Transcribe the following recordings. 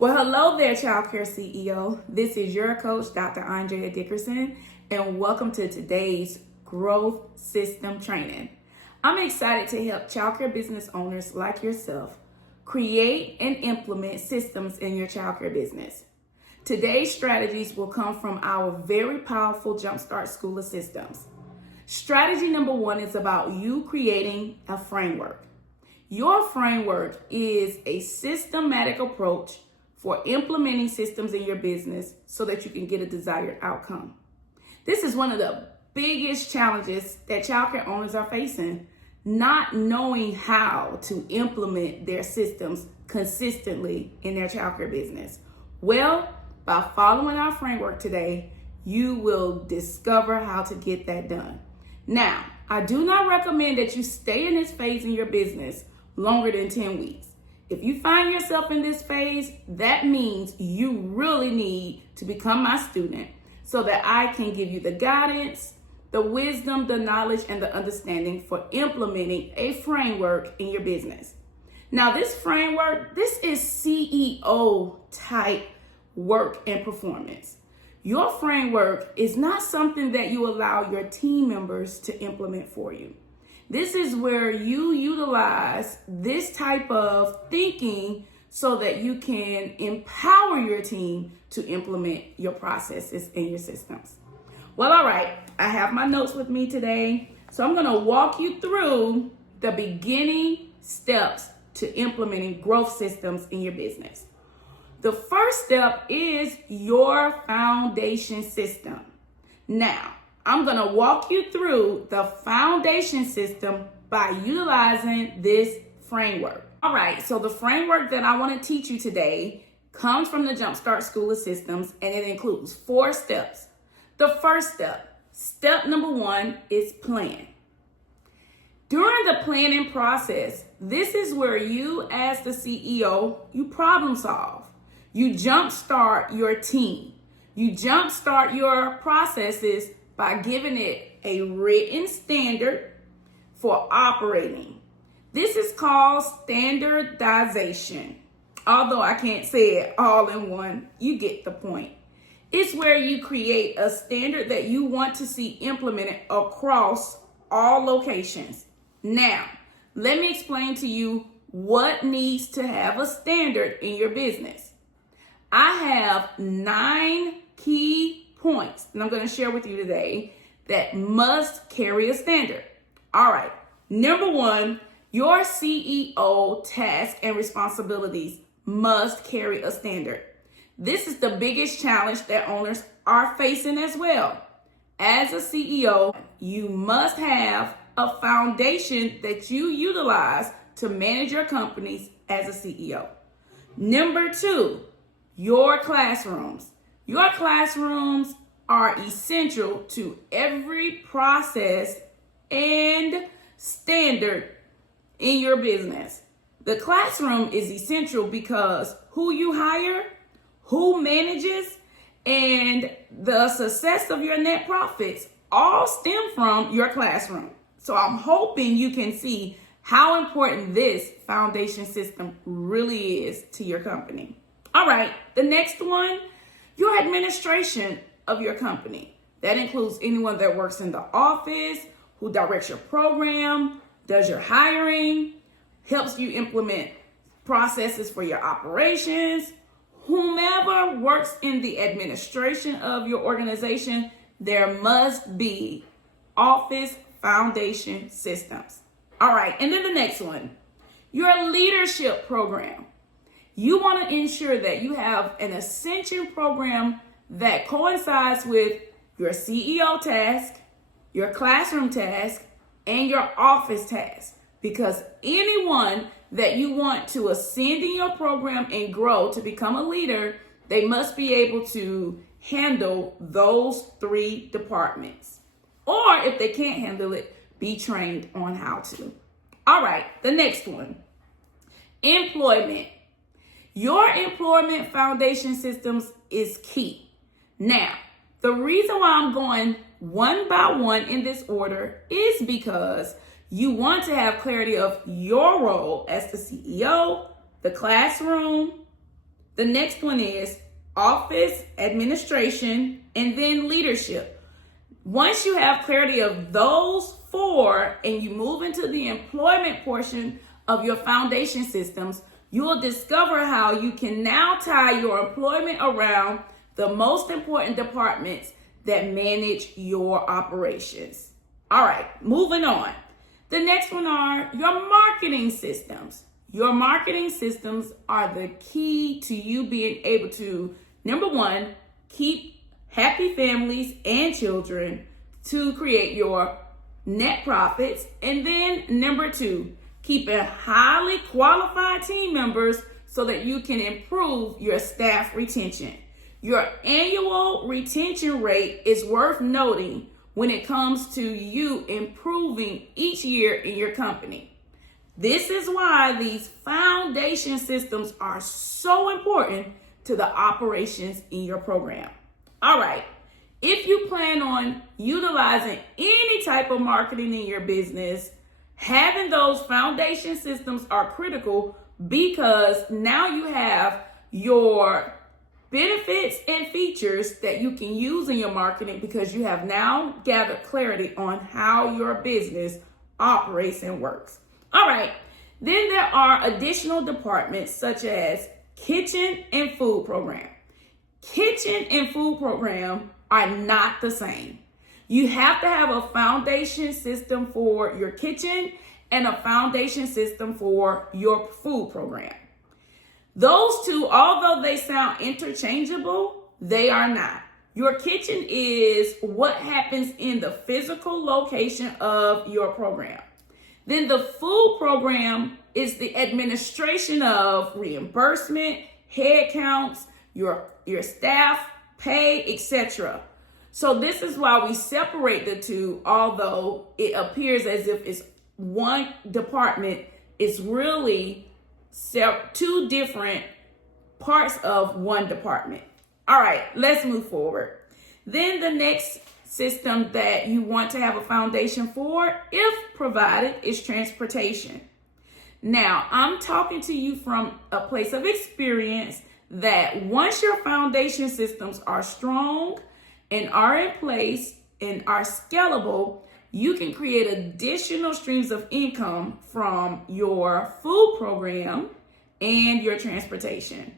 Well, hello there, Child Care CEO. This is your coach, Dr. Andrea Dickerson, and welcome to today's Growth System Training. I'm excited to help child care business owners like yourself create and implement systems in your child care business. Today's strategies will come from our very powerful Jumpstart School of Systems. Strategy number one is about you creating a framework. Your framework is a systematic approach for implementing systems in your business so that you can get a desired outcome. This is one of the biggest challenges that childcare owners are facing, not knowing how to implement their systems consistently in their childcare business. Well, by following our framework today, you will discover how to get that done. Now, I do not recommend that you stay in this phase in your business longer than 10 weeks. If you find yourself in this phase, that means you really need to become my student so that I can give you the guidance, the wisdom, the knowledge, and the understanding for implementing a framework in your business. Now, this framework, this is CEO type work and performance. Your framework is not something that you allow your team members to implement for you. This is where you utilize this type of thinking so that you can empower your team to implement your processes and your systems. Well, all right, I have my notes with me today. So I'm gonna walk you through the beginning steps to implementing growth systems in your business. The first step is your foundation system. Now, I'm going to walk you through the foundation system by utilizing this framework. All right, so the framework that I want to teach you today comes from the Jumpstart School of Systems, and it includes 4 steps. The first step number 1, is plan. During the planning process, this is where you as the CEO, you problem solve. You jumpstart your team. You jumpstart your processes by giving it a written standard for operating. This is called standardization. Although I can't say it all in one, you get the point. It's where you create a standard that you want to see implemented across all locations. Now, let me explain to you what needs to have a standard in your business. I have 9 key points that I'm going to share with you today that must carry a standard. All right. Number 1, your CEO tasks and responsibilities must carry a standard. This is the biggest challenge that owners are facing as well. As a CEO, you must have a foundation that you utilize to manage your companies as a CEO. Number 2, your classrooms. Your classrooms are essential to every process and standard in your business. The classroom is essential because who you hire, who manages, and the success of your net profits all stem from your classroom. So I'm hoping you can see how important this foundation system really is to your company. All right, the next one, your administration of your company. That includes anyone that works in the office, who directs your program, does your hiring, helps you implement processes for your operations. Whomever works in the administration of your organization, there must be office foundation systems. All right, and then the next one, your leadership program. You want to ensure that you have an ascension program that coincides with your CEO task, your classroom task, and your office task. Because anyone that you want to ascend in your program and grow to become a leader, they must be able to handle those 3 departments. Or if they can't handle it, be trained on how to. All right, the next one, employment. Your employment foundation systems is key. Now, the reason why I'm going one by one in this order is because you want to have clarity of your role as the CEO, the classroom, The next one is office, administration, and then leadership. Once you have clarity of those four and you move into the employment portion of your foundation systems, you will discover how you can now tie your employment around the most important departments that manage your operations. All right, moving on. The next one are your marketing systems. Your marketing systems are the key to you being able to, number one, keep happy families and children, to create your net profits, and then number two, keeping highly qualified team members so that you can improve your staff retention. Your annual retention rate is worth noting when it comes to you improving each year in your company. This is why these foundation systems are so important to the operations in your program. All right, if you plan on utilizing any type of marketing in your business, having those foundation systems are critical, because now you have your benefits and features that you can use in your marketing, because you have now gathered clarity on how your business operates and works. All right, then there are additional departments such as kitchen and food program. Kitchen and food program are not the same. You have to have a foundation system for your kitchen and a foundation system for your food program. Those two, although they sound interchangeable, they are not. Your kitchen is what happens in the physical location of your program. Then the food program is the administration of reimbursement, head counts, your staff, pay, etc. So this is why we separate the two, although it appears as if it's one department. It's really two different parts of one department. All right, let's move forward. Then the next system that you want to have a foundation for, if provided, is transportation. Now, I'm talking to you from a place of experience that once your foundation systems are strong and are in place and are scalable, you can create additional streams of income from your food program and your transportation.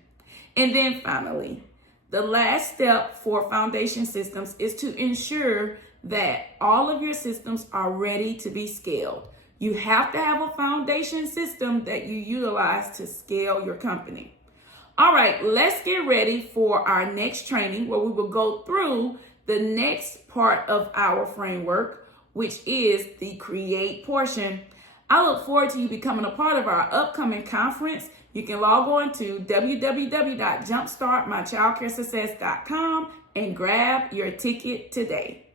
And then finally, the last step for foundation systems is to ensure that all of your systems are ready to be scaled. You have to have a foundation system that you utilize to scale your company. All right, let's get ready for our next training, where we will go through the next part of our framework, which is the create portion. I look forward to you becoming a part of our upcoming conference. You can log on to www.jumpstartmychildcaresuccess.com and grab your ticket today.